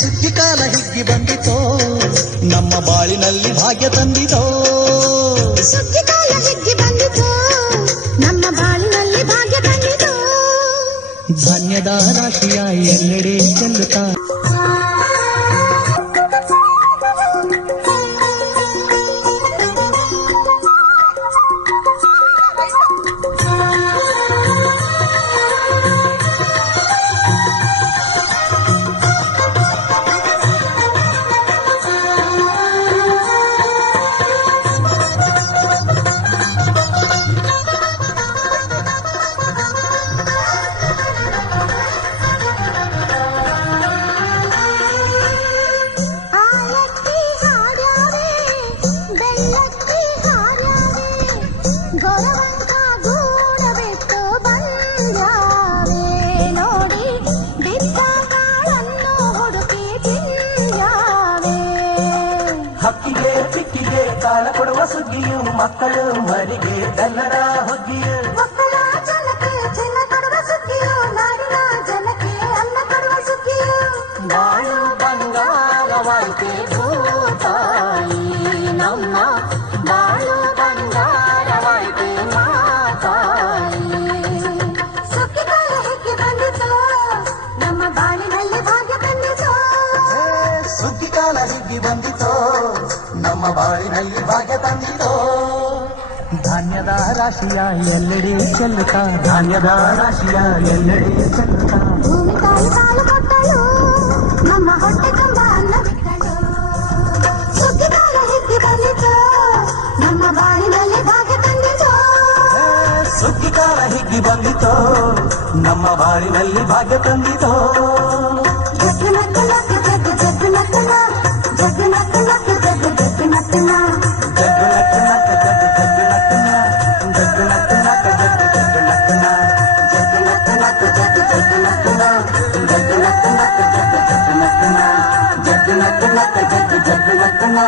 ಸುಗ್ಗಿಕಾಲ ಹಿಗ್ಗಿ ಬಂದಿತೋ ನಮ್ಮ ಬಾಳಿನಲ್ಲಿ ಭಾಗ್ಯ ತಂದಿತೋ. ಸುಗ್ಗಿಕಾಲ ಹಿಗ್ಗಿ ಬಂದಿತೋ ನಮ್ಮ ಬಾಳಿನಲ್ಲಿ ಭಾಗ್ಯ ತಂದಿತೋ. ಧಾನ್ಯದ ರಾಶಿಯ ಎಲ್ಲೆಡೆ ಚೆಲ್ಲುತ್ತಾ ಹಕ್ಕಿಗೆ ಚಿಕ್ಕಿಗೆ ಕಾಲ ಕೊಡುವ ಸುಗ್ಗಿಯು ಮಕ್ಕಳು ಮರಿಗೆ ಬೆಲ್ಲದ ಹುಗ್ಗಿಯು. ಮಕ್ಕಳ ಜನಕ್ಕೆ ಚಿನ್ನ ಕೊಡುವ ಸುಗ್ಗಿಯು ನಾಡಿನ ಜನಕ್ಕೆ ಅನ್ನ ಕೊಡುವ ಸುಗ್ಗಿಯು. ಬಾಳು ಬಂಗಾರವಾಯಿತೆ ಭೂತಾಯಿ ನಮ್ಮ ಬಾಳು ಬಂಗಾರವಾಯಿತೆ ಮಾತಾಯಿ. ಸುಗ್ಗಿಕಾಲ ಹಿಗ್ಗಿ ಬಂದಿತೋ ನಮ್ಮ ಬಾಳಿನಲ್ಲಿ ಭಾಗ್ಯ ತಂದಿತೋ. ಸುಗ್ಗಿಕಾಲ ಹಿಗ್ಗಿ ಬಂದಿತೋ ನಮ್ಮ ಬಾಳಿನಲ್ಲಿ ಭಾಗ್ಯ ತಂದಿತೋ. ಧಾನ್ಯದ ರಾಶಿಯ ಎಲ್ಲೆಡೆ ಚೆಲ್ಲುತ್ತಾ ಧಾನ್ಯದ ರಾಶಿಯ ಎಲ್ಲೆಡೆ ಚೆಲ್ಲುತ್ತಾ. ಭೂಮಿ ತಾಯಿ ಸಾಲು ಕೊಟ್ಟಳು ನಮ್ಮ ಹೊಟ್ಟೆ ತುಂಬ ಅನ್ನ ಬಿಟ್ಟಳು. ಸುಗ್ಗಿಕಾಲ ಹಿಗ್ಗಿ ಬಂದಿತೋ ನಮ್ಮ ಬಾಳಿನಲ್ಲಿ ಭಾಗ್ಯ ತಂದಿತೋ. ಸುಗ್ಗಿಕಾಲ ಹಿಗ್ಗಿ ಬಂದಿತೋ ನಮ್ಮ ಬಾಳಿನಲ್ಲಿ ಭಾಗ್ಯ ತಂದಿತೋ. ಜಗ್ಗು ನಕ್ಕು ನಕ್ಕು ಜಗ್ಗು ಜಗ್ಗು ನಕ್ಕನ ಜಗ್ಗು ನಕ್ಕು ನಕ್ಕು ಜಗ್ಗು ಜಗ್ಗು ನಕ್ಕನ. ಜಗ್ಗು ನಕ್ಕು ನಕ್ಕು ಜಗ್ಗು ಜಗ್ಗು ನಕ್ಕನ ಜಗ್ಗು ನಕ್ಕು ನಕ್ಕು ಜಗ್ಗು ಜಗ್ಗು ನಕ್ಕನ ಜಗ್ಗು ನಕ್ಕು ನಕ್ಕು ಜಗ್ಗು ಜಗ್ಗು ನಕ್ಕನ ಜಗ್ಗು ನಕ್ಕು ನಕ್ಕು ಜಗ್ಗು ಜಗ್ಗು ನಕ್ಕನ ಜಗ್ಗು ನಕ್ಕು ನಕ್ಕು ಜಗ್ಗು ಜಗ್ಗು ನಕ್ಕನ.